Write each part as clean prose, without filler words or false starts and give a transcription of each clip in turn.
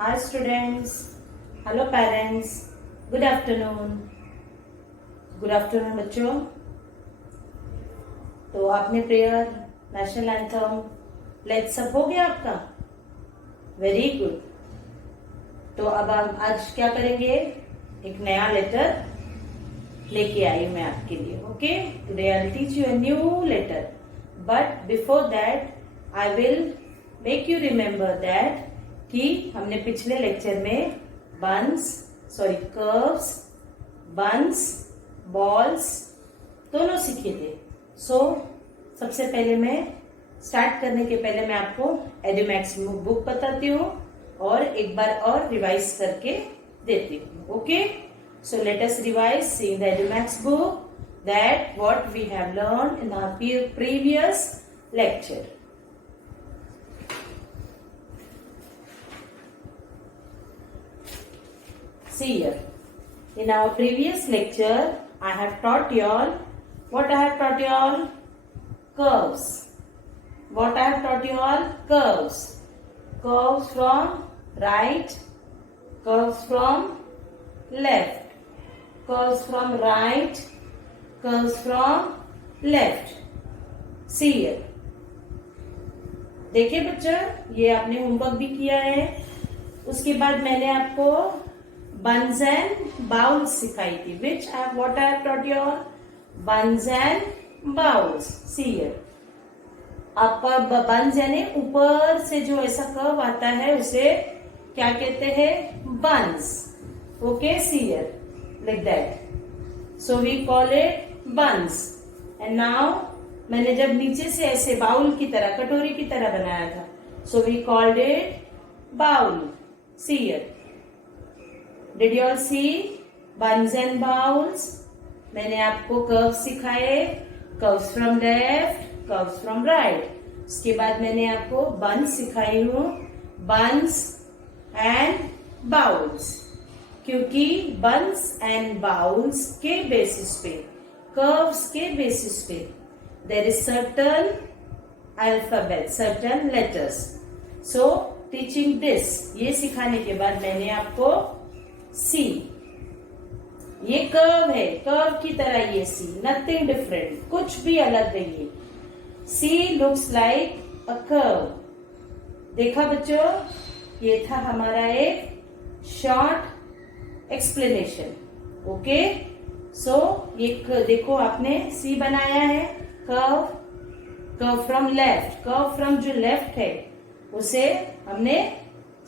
Hi students, hello parents, good afternoon. Good afternoon बच्चों। तो आपने प्रेयर, नेशनल एंथम, प्लेज सब हो गया आपका? Very good. तो अब हम आज क्या करेंगे? एक नया लेटर लेके आई मैं आपके लिए। Okay, today I will teach you a new letter, but before that I will make you remember that कि हमने पिछले लेक्चर में कर्व्स, बंस, बॉल्स दोनों सीखे थे। सबसे पहले मैं स्टार्ट करने के पहले मैं आपको एडुमैक्स बुक बताती हूँ और एक बार और रिवाइज करके देती हूँ। Okay, so let us revise seeing the Edumax book that what we have learned in our previous lecture. See here, in our previous lecture I have taught you all what I have taught you all? Curves. What I have taught you all? Curves. Curves from right, curves from left, curves from right, curves from left. See here. देखिए बच्चा, ये आपने homework भी किया है। उसके बाद मैंने आपको बंस एंड बाउल्स सिखाई थी। Which I what I have taught you all? Buns and bowls. See here, आपका बंस यानी ऊपर से जो ऐसा कर्व आता है उसे क्या कहते हैं? Buns. Okay, see here like that, so we call it buns. And now मैंने जब नीचे से ऐसे बाउल की तरह, कटोरी की तरह बनाया था, so we called it bowl. See here, did you all see buns and bowls? मैंने आपको कर्व सिखाए, curves from left, curves from right. उसके बाद मैंने आपको बंस सिखाई हूं, बंस एंड बाउल्स, क्योंकि बंस एंड बाउल्स के बेसिस पे, कर्व्स के बेसिस पे there is certain alphabet, certain letters. So teaching this, ये सिखाने के बाद मैंने आपको C, ये कर्व है, कर्व की तरह ये C, nothing different, कुछ भी अलग नहीं है। C looks like a curve. देखा बच्चों, ये था हमारा एक शॉर्ट एक्सप्लेनेशन। ओके, सो ये देखो आपने C बनाया है, curve, curve from left, curve from जो लेफ्ट है उसे हमने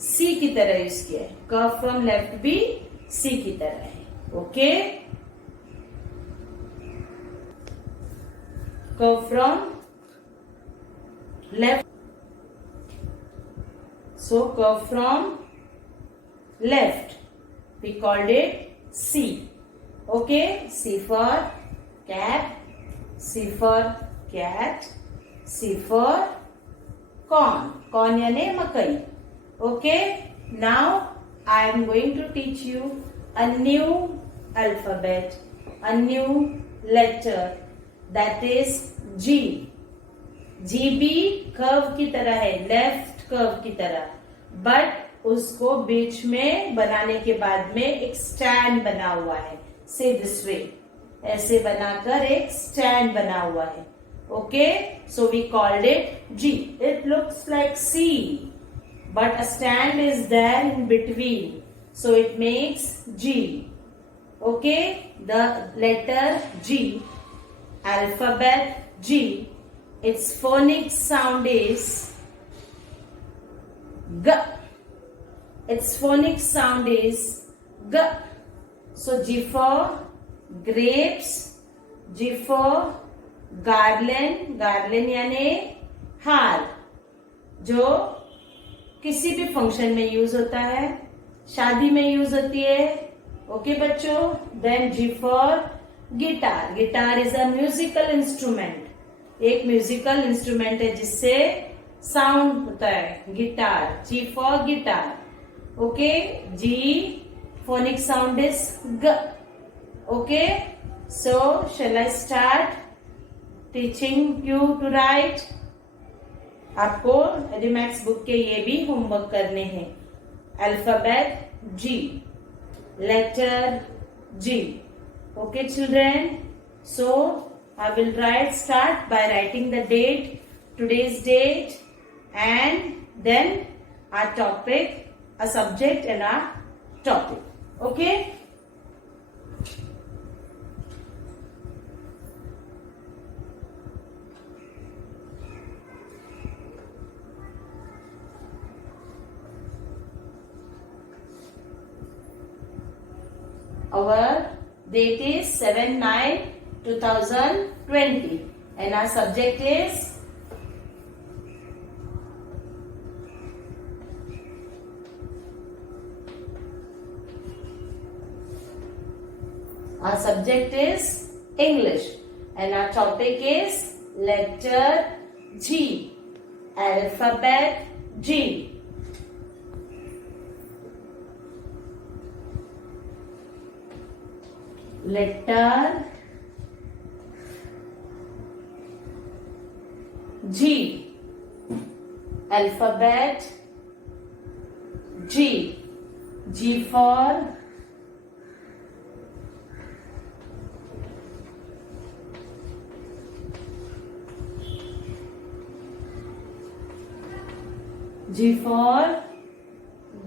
सी की तरह यूज किया है। कर्व फ्रॉम लेफ्ट भी सी की तरह है। Okay, curve from left, so curve from left we called it C. Okay, C for cat, C for cat, C for corn. Corn यानी मकई. Okay. Now I am going to teach you a new alphabet, a new letter, that is G. G भी curve की तरह है, left curve की तरह, but उसको बीच में बनाने के बाद में एक स्टैंड बना हुआ है। Say this way, ऐसे बनाकर एक स्टैंड बना हुआ है। Okay, so we called it G. It looks like C, but a stand is there in between, so it makes G. Okay, the letter G, alphabet G, its phonic sound is ग। Its phonic sound is ग। So G for grapes, G for garland, garland यानी हार, जो किसी भी function में use होता है, शादी में यूज होती है। ओके बच्चों, then G for guitar. Guitar is a musical instrument, एक म्यूजिकल इंस्ट्रूमेंट है जिससे साउंड होता है, guitar. G for guitar. Okay, G phonic sound is ग। Okay, so shall I start teaching you to write? आपको एडुमैक्स book के ये भी होमवर्क करने हैं। alphabet G, letter G. Okay children, so I will start by writing the date, today's date, and then our topic, a subject and our topic. Okay. Our date is 7/9/2020 and our subject is English and our topic is letter G, alphabet G. Letter G, alphabet G. G for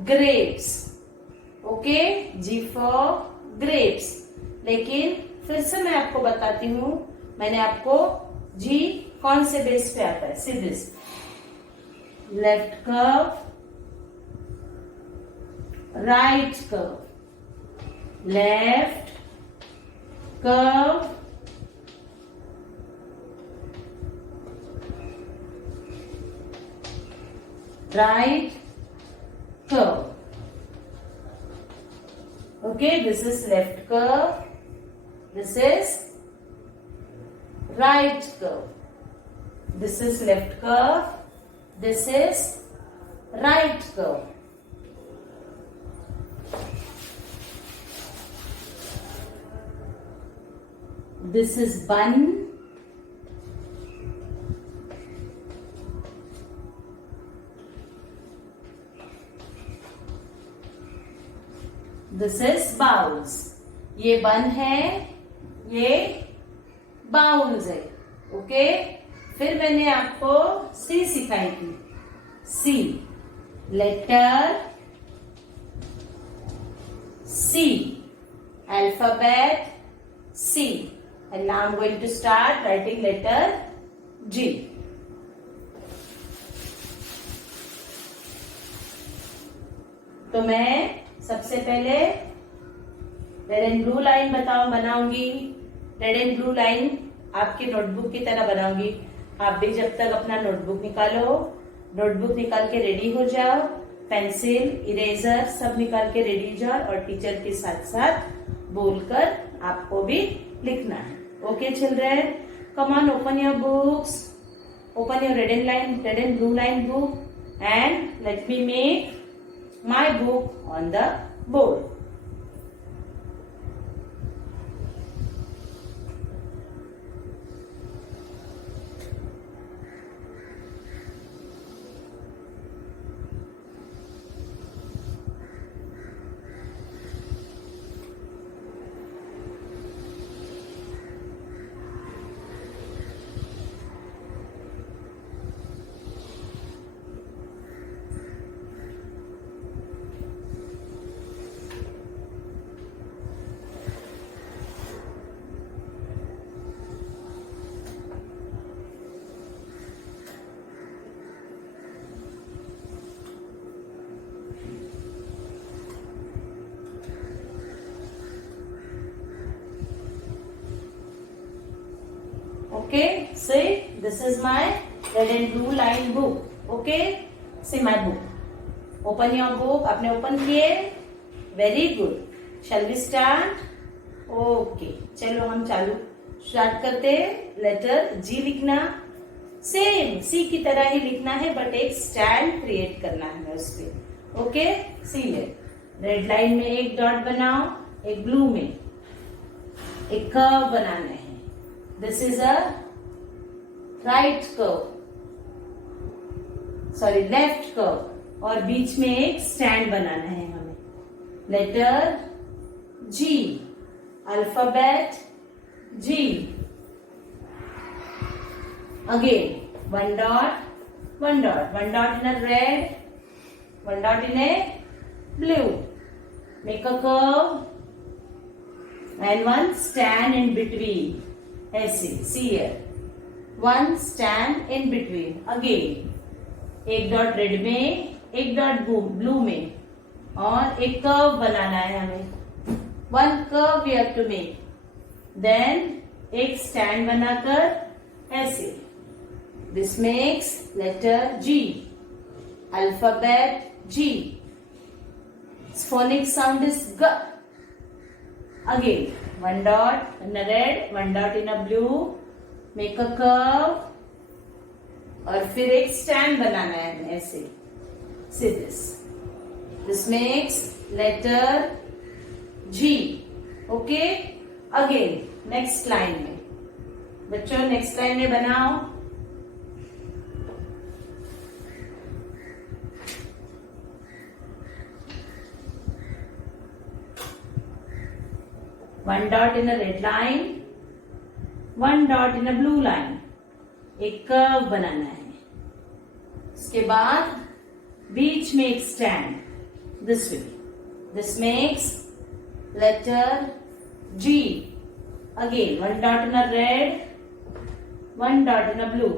grapes. Okay, G for grapes. लेकिन फिर से मैं आपको बताती हूँ, मैंने आपको G कौन से बेस पे आता है. See this, left curve, right curve, left curve, right curve. Okay, this is left curve, this is right curve, this is left curve, this is right curve. This is bun, this is bowls. ये बन है, ये bowls है. Okay, फिर मैंने आपको C सिखाई थी. C, letter C, alphabet C, and now I'm going to start writing letter G. तो मैं सबसे पहले रेड एंड ब्लू लाइन बनाऊंगी. रेड एंड ब्लू लाइन आपके नोटबुक की तरह बनाऊंगी. आप भी जब तक अपना नोटबुक निकाल के रेडी हो जाओ, पेंसिल, इरेजर सब निकाल के रेडी हो जाओ और टीचर के साथ साथ बोलकर आपको भी लिखना है. Okay children, come on, open your books, open your red and blue line book and let me make my book on the board. Okay, see, this is my red and blue line book. Okay, see my book. Open your book. आपने open किए? Very good. Shall we start? Okay, चलो हम चालू start करते हैं. Letter जी लिखना, same सी की तरह ही लिखना है, बट एक स्टैंड क्रिएट करना है उस पे. ओके, सी ले. रेड लाइन में एक डॉट बनाओ, एक ब्लू में एक कर्व बनाना है. This is a right curve, sorry left curve. और बीच में एक स्टैंड बनाना है हमें. Letter G, alphabet G. Again one dot, one dot, one dot in a red, one dot in a blue. Make a curve and one stand in between. ऐसे, see here. One stand in between. Again, एक dot red में, एक dot blue में, और एक curve बनाना है हमें. One curve we have to make. Then एक स्टैंड बनाकर ऐसे. This makes letter G. Alphabet G. Phonic sound is G. Again, one dot in a red, one dot in a blue. Make a curve. और फिर एक stand बनाना है ऐसे. See this. This makes letter G. Okay? Again, next line में. बच्चों next line में बनाओ. One dot in a red line, one dot in a blue line. एक कर्व बनाना है. इसके बाद बीच में एक stand. This way. This makes letter G. Again, one dot in a red, one dot in a blue.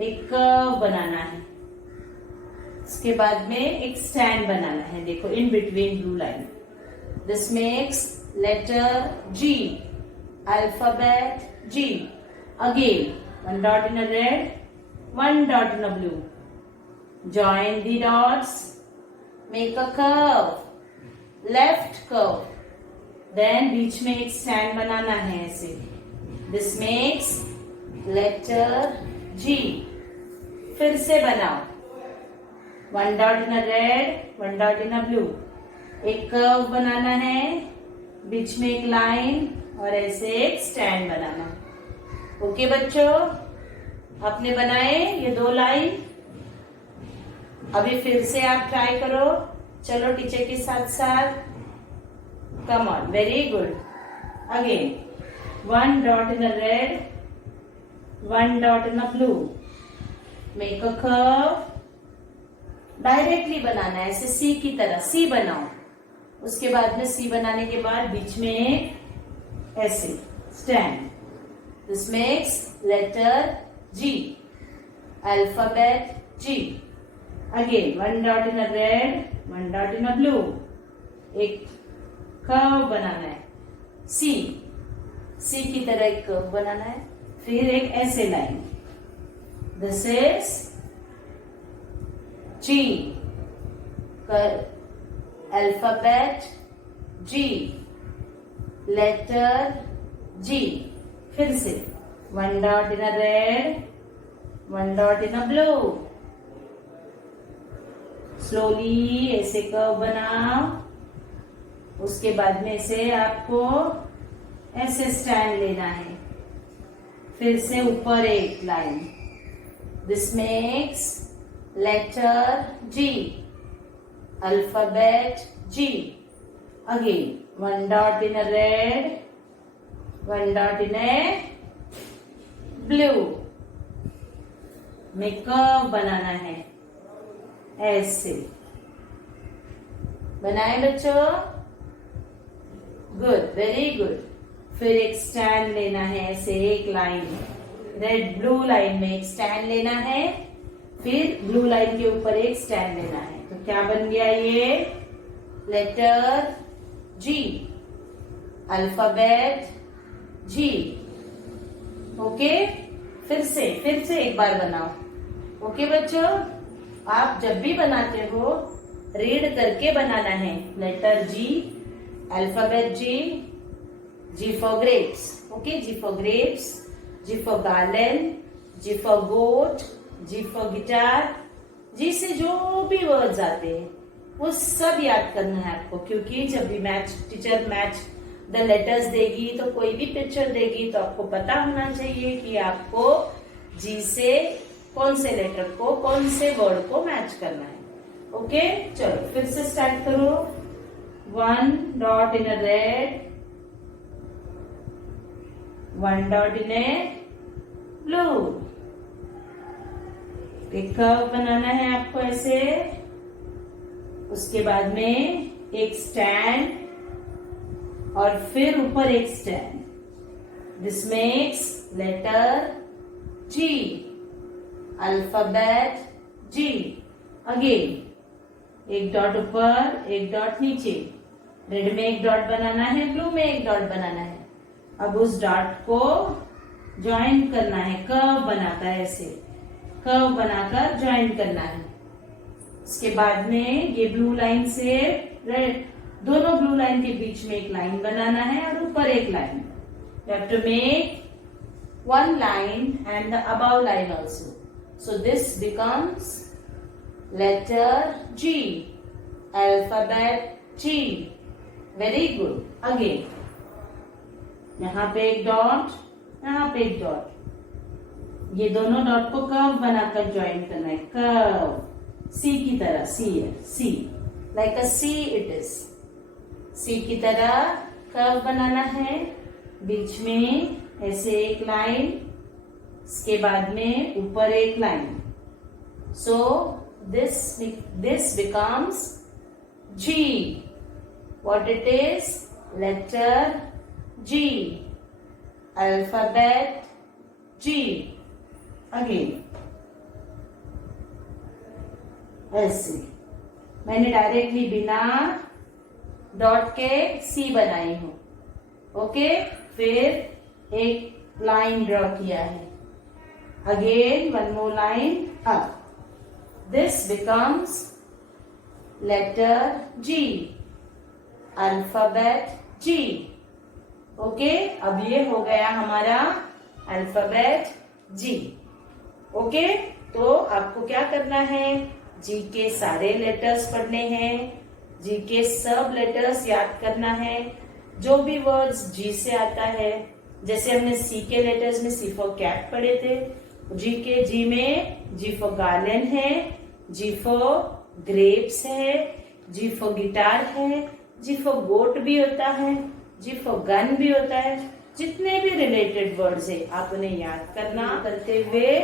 एक curve बनाना है. इसके बाद में एक स्टैंड बनाना है. देखो, in between blue line. This makes letter G. Alphabet G. Again, one dot in a red, one dot in a blue. Join the dots. Make a curve. Left curve. Then बीच में एक stand बनाना है ऐसे. This makes letter G. फिर से बनाओ. One dot in a red, one dot in a blue. एक curve बनाना है, बीच में एक लाइन, और ऐसे एक स्टैंड बनाना. ओके बच्चों, आपने बनाए ये दो लाइन. अभी फिर से आप ट्राई करो. चलो टीचर के साथ साथ. Come on, very good. Again, one dot in a red, one dot in a blue. Make a curve. Directly बनाना है ऐसे सी की तरह. सी बनाओ. उसके बाद में सी बनाने के बाद बीच में ऐसे stand. This makes letter G. Alphabet G. Again, one dot in a red, one dot in a blue. एक कर्व बनाना है. सी की तरह एक कर्व बनाना है. फिर एक ऐसे line. This is G. Alphabet G. Letter G. फिर से one dot in a red, one dot in a blue. Slowly ऐसे कर्व बनाओ. उसके बाद में से आपको ऐसे स्टैंड लेना है. फिर से ऊपर एक line. This makes letter G. Alphabet G. Again, one dot in a red, one dot in a blue. में कर्व बनाना है ऐसे. बनाए बच्चों? Good, very good. फिर एक स्टैंड लेना है ऐसे एक लाइन. रेड ब्लू लाइन में एक स्टैंड लेना है. फिर ब्लू लाइन के ऊपर एक स्टैंड लेना है. तो क्या बन गया ये? Letter G. Alphabet G. Okay, फिर से एक बार बनाओ. ओके बच्चों, आप जब भी बनाते हो रीड करके बनाना है. Letter G, alphabet G. G for grapes. Okay, G for grapes, G for garland, G for goat, G for guitar. G से जो भी वर्ड्स आते हैं वो सब याद करना है आपको. क्योंकि जब भी टीचर मैच द लेटर्स देगी तो कोई भी पिक्चर देगी तो आपको पता होना चाहिए कि आपको जी से कौन से लेटर को, कौन से वर्ड को मैच करना है. ओके, चलो फिर से स्टार्ट करो। 1 dot in a red, 1 dot in A blue. एक कर्व बनाना है आपको ऐसे। उसके बाद में एक स्टैंड और फिर ऊपर एक stand. This makes letter G, alphabet G. Again एक डॉट ऊपर, एक डॉट नीचे। रेड में एक डॉट बनाना है, ब्लू में एक डॉट बनाना है। अब उस डॉट को ज्वाइन करना है, कर्व बनाकर ऐसे कर्व बनाकर ज्वाइन करना है। उसके बाद में ये ब्लू लाइन से रेड, दोनों ब्लू लाइन के बीच में एक लाइन बनाना है और ऊपर एक line. You have to make one line and the above line also. So this becomes letter G, alphabet G. Very good. Again, यहाँ पे एक डॉट, यहाँ पे एक डॉट। ये दोनों डॉट को कर्व बनाकर ज्वाइन करना है, कर्व सी की तरह। सी है, C like a C it is. C की तरह कर्व बनाना है, बीच में ऐसे एक लाइन, इसके बाद में ऊपर एक line. So this becomes G. What it is? Letter G, alphabet G. Again ऐसे मैंने डायरेक्टली बिना डॉट के सी बनाई हूं। ओके, फिर एक लाइन ड्रॉ किया है। Again one more line up. This becomes letter G, alphabet G. Okay, अब ये हो गया हमारा अल्फाबेट जी। ओके, तो आपको क्या करना है? जी के सारे लेटर्स पढ़ने हैं, जी के सब लेटर्स याद करना है। जो भी वर्ड्स जी से आता है, जैसे हमने सी के लेटर्स में सी फॉर कैट पढ़े थे, जी के जी में जी फॉर गार्लन है, जी फॉर ग्रेप्स है, जी फॉर गिटार है, जी फॉर गोट भी होता है, जी फॉर गन भी होता है। जितने भी रिलेटेड वर्ड्स है आप उन्हें याद करना, करते हुए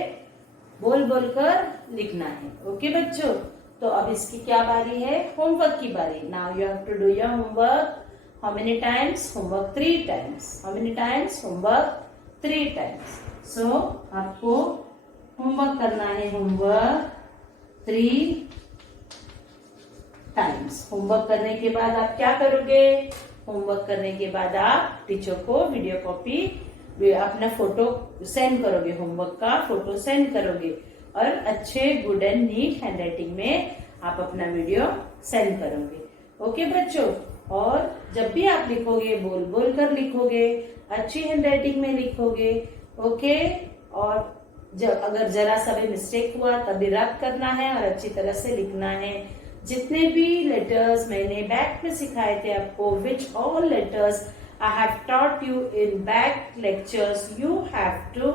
बोल बोलकर लिखना है। ओके बच्चों, तो अब इसकी क्या बारी है? होमवर्क की बारी। Now you have to do your homework. How many times? Homework 3 times. How many times? Homework 3 times. So आपको होमवर्क करना है, होमवर्क 3 times. होमवर्क करने के बाद आप क्या करोगे? होमवर्क करने के बाद आप टीचर को वीडियो कॉपी, अपना फोटो सेंड करोगे, होमवर्क का फोटो सेंड करोगे और अच्छे गुड एंड नीट हैंडराइटिंग में आप अपना वीडियो सेंड करोगे। ओके बच्चों, और जब भी आप लिखोगे बोल बोल कर लिखोगे, अच्छी हैंडराइटिंग में लिखोगे। ओके, और जब अगर जरा सा भी मिस्टेक हुआ तभी रब करना है और अच्छी तरह से लिखना है। जितने भी लेटर्स मैंने बैक में सिखाए थे आपको, which all letters I have taught you in back lectures, you have to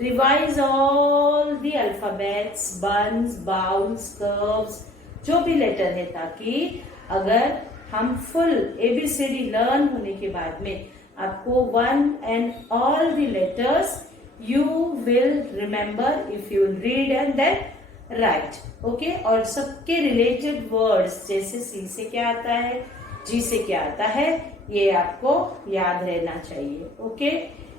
revise all the alphabets, buns, bowls, curves, जो भी लेटर है, ताकि अगर हम फुल ABCD लर्न होने के बाद में आपको one and all the letters you will remember if you will read and then write. Okay, और सबके रिलेटेड वर्ड्स, जैसे सी से क्या आता है, जी से क्या आता है, ये आपको याद रहना चाहिए। ओके,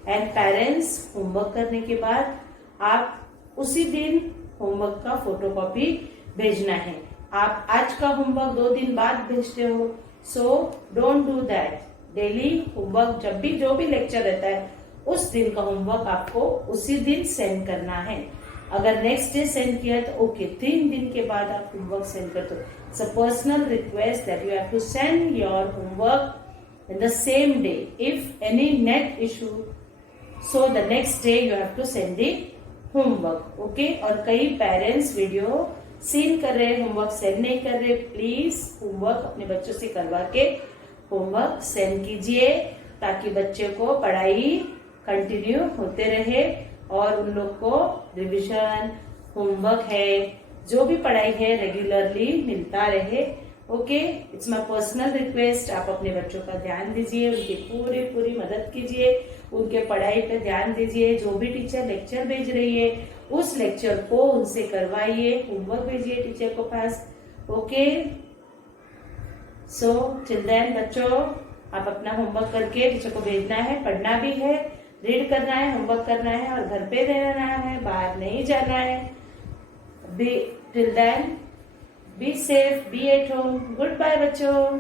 एंड पेरेंट्स, होमवर्क करने के बाद आप उसी दिन होमवर्क का फोटोकॉपी भेजना है। आप आज का होमवर्क 2 दिन बाद भेजते हो, so don't do that. Daily homework, जब भी जो भी लेक्चर रहता है उस दिन का होमवर्क आपको उसी दिन सेंड करना है। अगर नेक्स्ट डे सेंड किया तो ओके, 3 दिन के बाद आप होमवर्क सेंड कर दो। It's a personal request that you have to send your homework in the same day. If any net issue, so the next day you have to send the homework. Okay, और कई parents video scene कर रहे, homework send नहीं कर रहे। Please homework अपने बच्चों से करवा के होमवर्क सेंड कीजिए, ताकि बच्चे को पढ़ाई कंटिन्यू होते रहे और उन लोग को रिवीजन, होमवर्क है, जो भी पढ़ाई है रेगुलरली मिलता रहे। Okay, it's my personal request. आप अपने बच्चों का ध्यान दीजिए, उनकी पूरी पूरी मदद कीजिए, उनके पढ़ाई पे ध्यान दीजिए। जो भी टीचर लेक्चर भेज रही है उस लेक्चर को उनसे करवाइए, होमवर्क भेजिए टीचर को पास। ओके, सो टिल देन बच्चों, आप अपना होमवर्क करके टीचर को भेजना है, पढ़ना भी है, रीड करना है, होमवर्क करना है और घर पे रहना है, बाहर नहीं जाना है। Be till then be safe, be at home. Good bye बच्चों।